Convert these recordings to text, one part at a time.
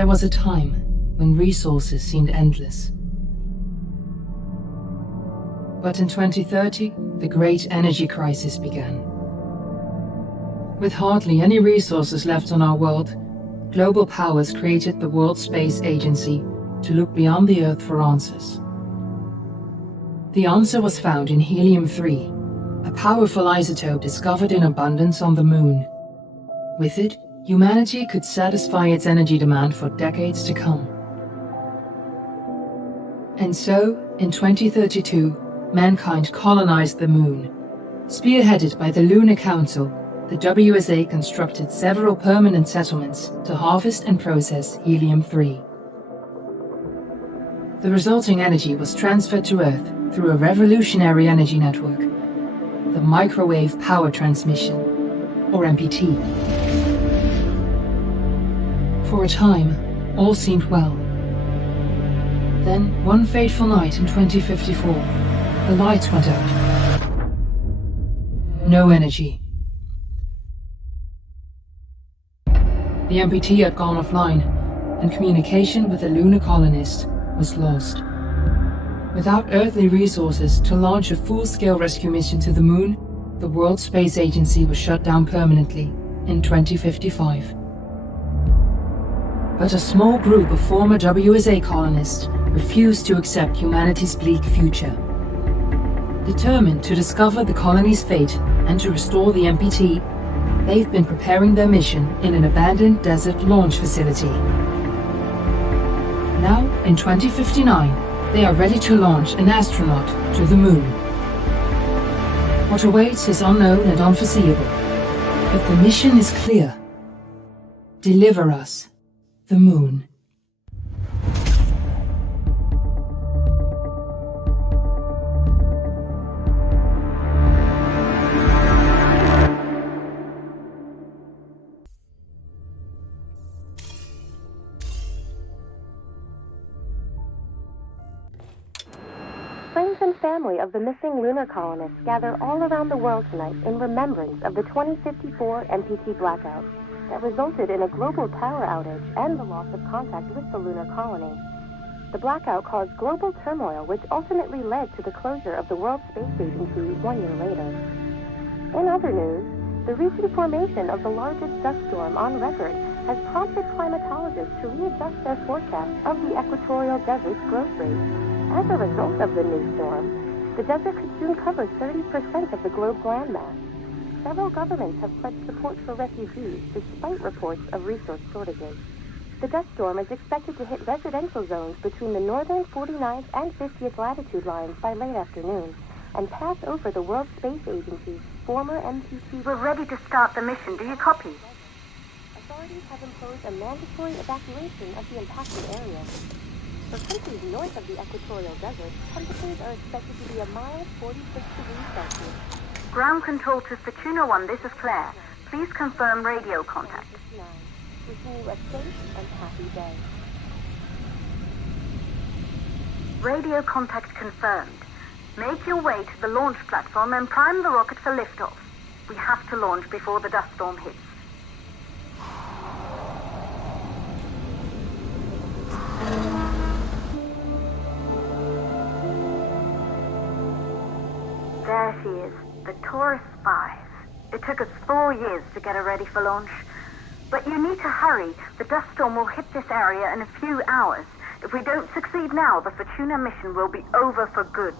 There was a time when resources seemed endless. But in 2030, the great energy crisis began. With hardly any resources left on our world, global powers created the World Space Agency to look beyond the Earth for answers. The answer was found in helium-3, a powerful isotope discovered in abundance on the Moon. With it, humanity could satisfy its energy demand for decades to come. And so, in 2032, mankind colonized the Moon. Spearheaded by the Lunar Council, the WSA constructed several permanent settlements to harvest and process helium-3. The resulting energy was transferred to Earth through a revolutionary energy network, the Microwave Power Transmission, or MPT. For a time, all seemed well. Then, one fateful night in 2054, the lights went out. No energy. The MPT had gone offline, and communication with the lunar colonist was lost. Without earthly resources to launch a full-scale rescue mission to the Moon, the World Space Agency was shut down permanently in 2055. But a small group of former WSA colonists refused to accept humanity's bleak future. Determined to discover the colony's fate and to restore the MPT, they've been preparing their mission in an abandoned desert launch facility. Now, in 2059, they are ready to launch an astronaut to the Moon. What awaits is unknown and unforeseeable, but the mission is clear. Deliver us the Moon. Friends and family of the missing lunar colonists gather all around the world tonight in remembrance of the 2054 MPT blackout that resulted in a global power outage and the loss of contact with the lunar colony. The blackout caused global turmoil, which ultimately led to the closure of the World Space Agency 1 year later. In other news, the recent formation of the largest dust storm on record has prompted climatologists to readjust their forecast of the equatorial desert's growth rate. As a result of the new storm, the desert could soon cover 30% of the globe's landmass. Several governments have pledged support for refugees despite reports of resource shortages. The dust storm is expected to hit residential zones between the northern 49th and 50th latitude lines by late afternoon and pass over the World Space Agency's former MPT. We're ready to start the mission. Do you copy? Authorities have imposed a mandatory evacuation of the impacted area. For countries north of the equatorial desert, temperatures are expected to be a mild 46 degrees Celsius. Ground control to Fortuna 1, this is Claire. Please confirm radio contact. Wishing you a safe and happy day. Radio contact confirmed. Make your way to the launch platform and prime the rocket for liftoff. We have to launch before the dust storm hits. There she is, the Taurus 5. It took us 4 years to get her ready for launch. But you need to hurry. The dust storm will hit this area in a few hours. If we don't succeed now, the Fortuna mission will be over for good.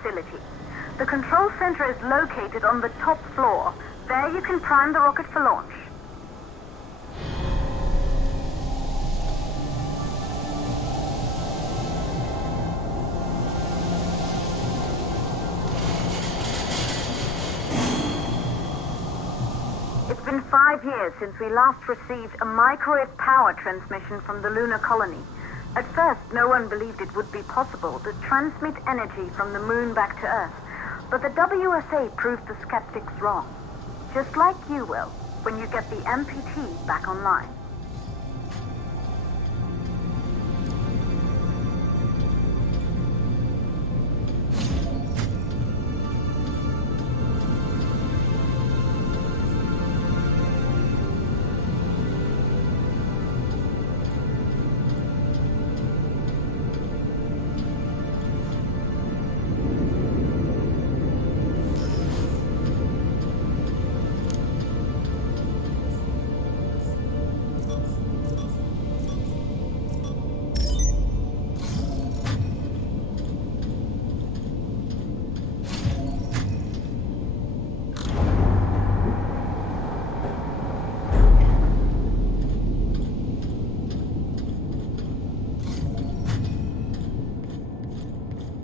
facility. The control center is located on the top floor. There you can prime the rocket for launch. It's been 5 years since we last received a microwave power transmission from the lunar colony. At first, no one believed it would be possible to transmit energy from the moon back to Earth. But the WSA proved the skeptics wrong. Just like you will, when you get the MPT back online.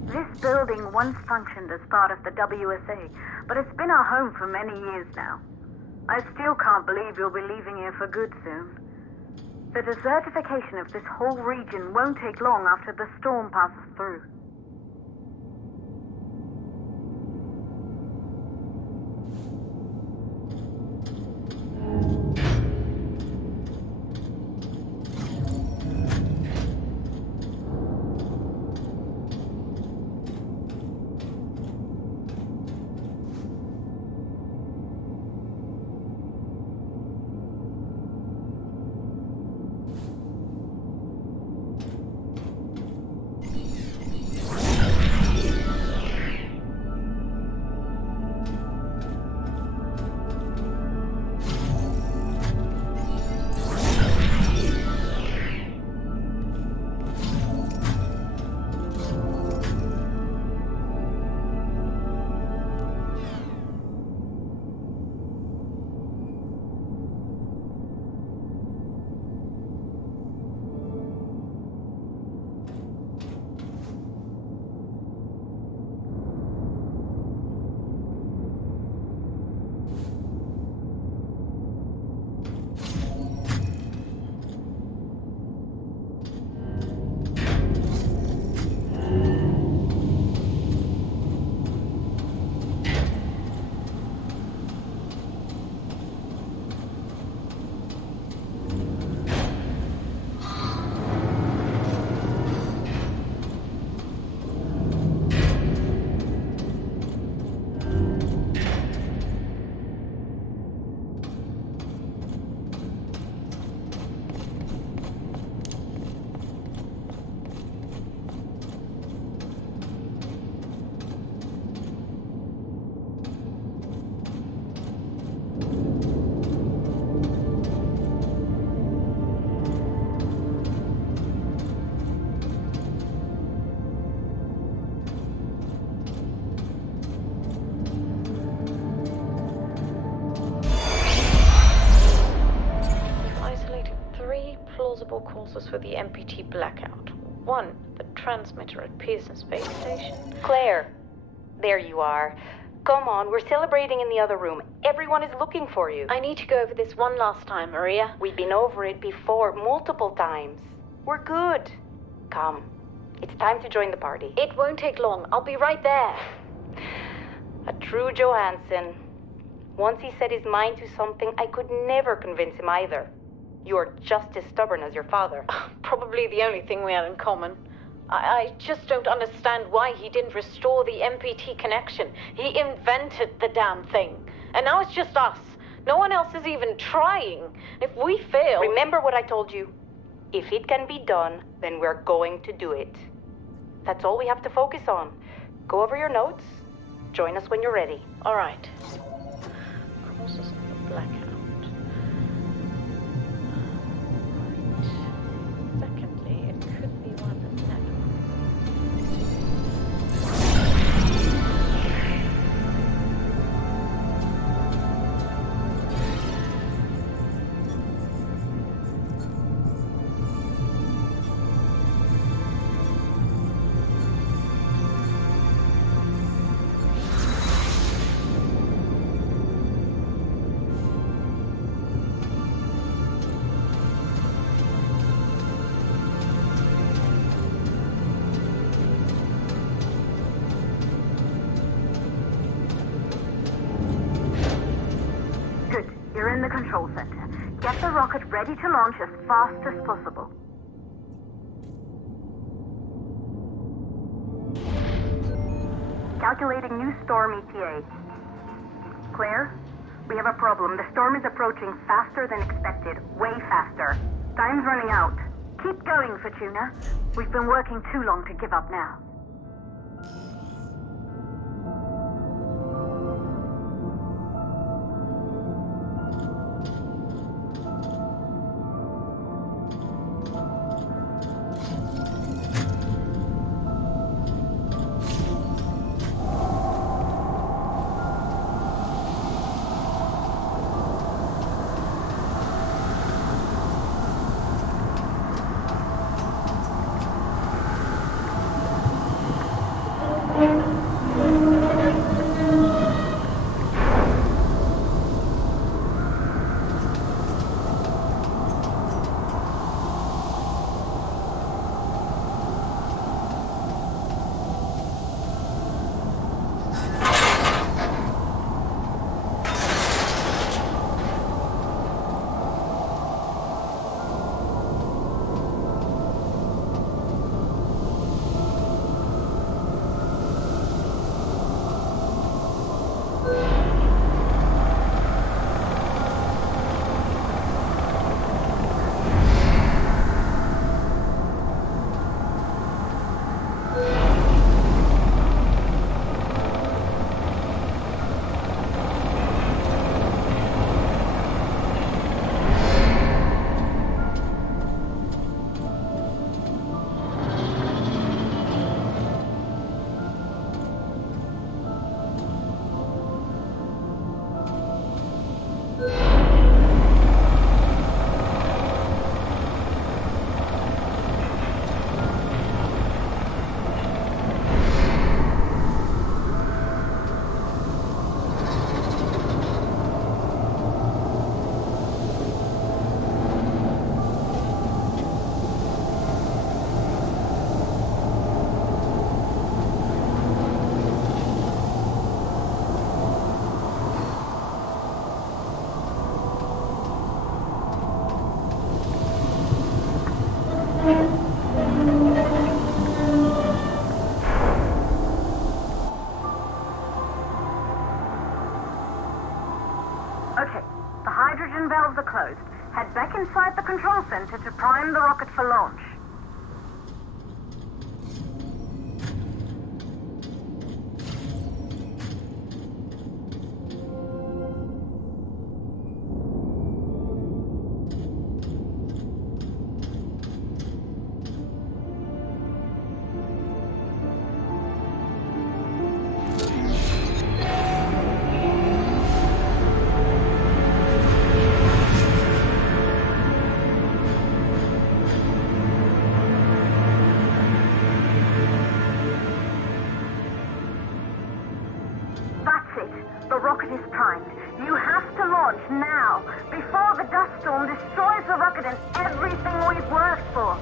This building once functioned as part of the WSA, but it's been our home for many years now. I still can't believe you'll be leaving here for good soon. The desertification of this whole region won't take long after the storm passes through. Plausible causes for the MPT blackout. 1, the transmitter at Pearson Space Station. Claire, there you are. Come on, we're celebrating in the other room. Everyone is looking for you. I need to go over this one last time, Maria. We've been over it before, multiple times. We're good. Come, it's time to join the party. It won't take long. I'll be right there. A true Johansson. Once he set his mind to something, I could never convince him either. You're just as stubborn as your father. Probably the only thing we had in common. I just don't understand why he didn't restore the MPT connection. He invented the damn thing. And now it's just us. No one else is even trying. If we fail... Remember what I told you. If it can be done, then we're going to do it. That's all we have to focus on. Go over your notes. Join us when you're ready. All right. Causes of the blackout. Secondly, it could be one of the network. rocket ready to launch as fast as possible. Calculating new storm ETA. Clear? We have a problem. The storm is approaching faster than expected. Way faster. Time's running out. Keep going, Fortuna. We've been working too long to give up now. Okay, the hydrogen valves are closed. Head back inside the control center to prime the rocket for launch. The rocket is primed. You have to launch now, before the dust storm destroys the rocket and everything we've worked for.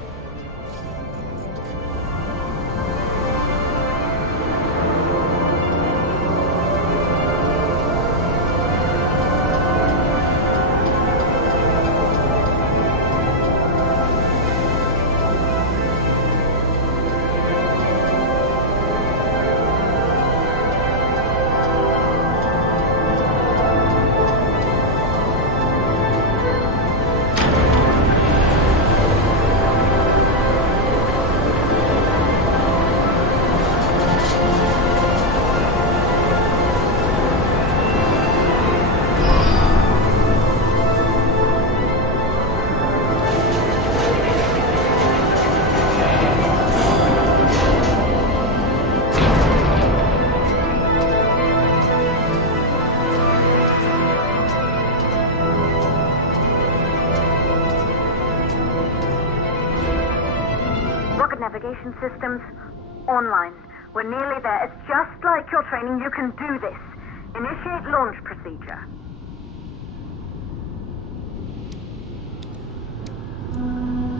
Navigation systems online. We're nearly there. It's just like your training. You can do this. Initiate launch procedure.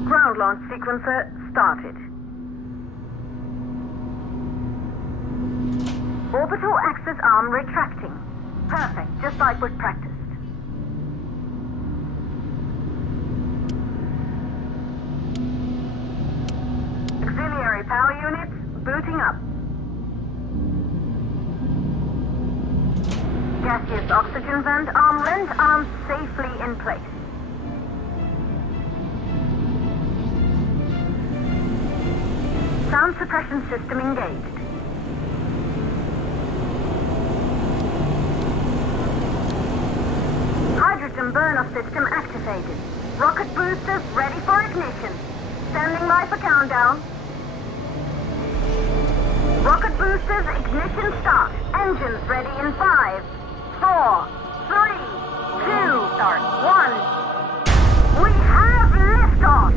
Ground launch sequencer started. Orbital axis arm retracting. Perfect, just like we've practiced. units, booting up. Gaseous oxygen vent arms safely in place. Sound suppression system engaged. Hydrogen burner system activated. Rocket boosters ready for ignition. Standing by for countdown. Rocket boosters ignition start. Engines ready in 5, 4, 3, 2, start, 1. We have liftoff!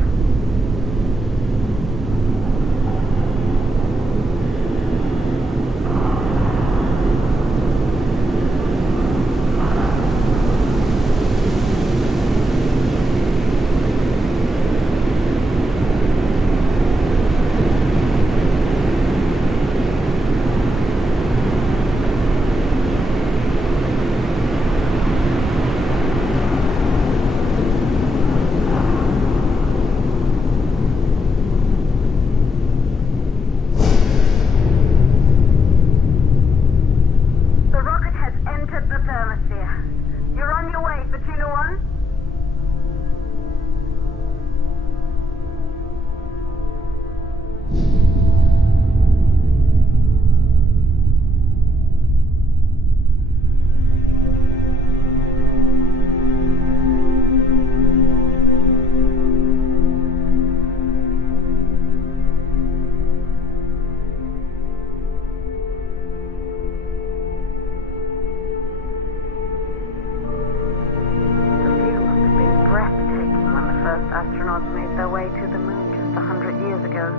Astronauts made their way to the moon just 100 years ago.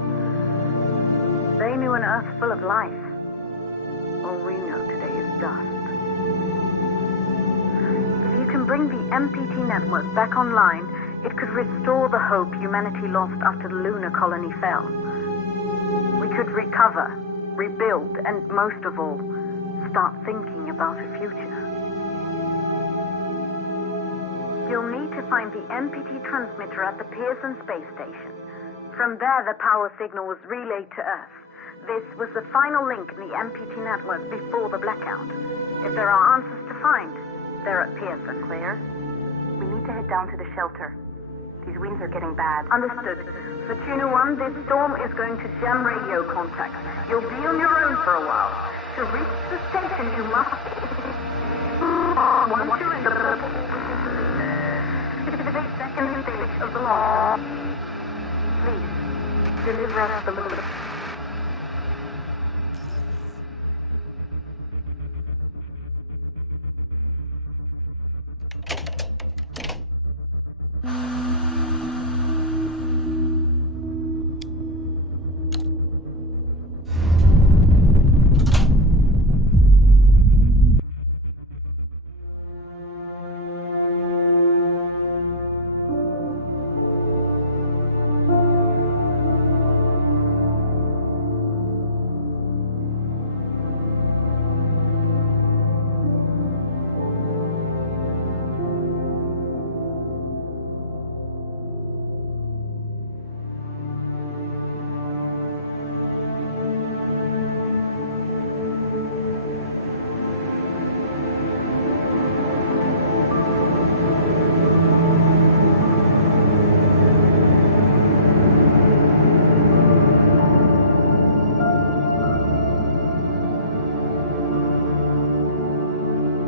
They knew an Earth full of life. All we know today is dust. If you can bring the MPT network back online, it could restore the hope humanity lost after the lunar colony fell. We could recover, rebuild, and most of all, start thinking about a future. You'll need to find the MPT transmitter at the Pearson space station. From there, the power signal was relayed to Earth. This was the final link in the MPT network before the blackout. If there are answers to find, they're at Pearson. Claire, we need to head down to the shelter. These winds are getting bad. Understood. Fortuna 1, this storm is going to jam radio contacts. You'll be on your own for a while. To reach the station, you must... Once you're in the... second stage of the launch. Please, deliver us the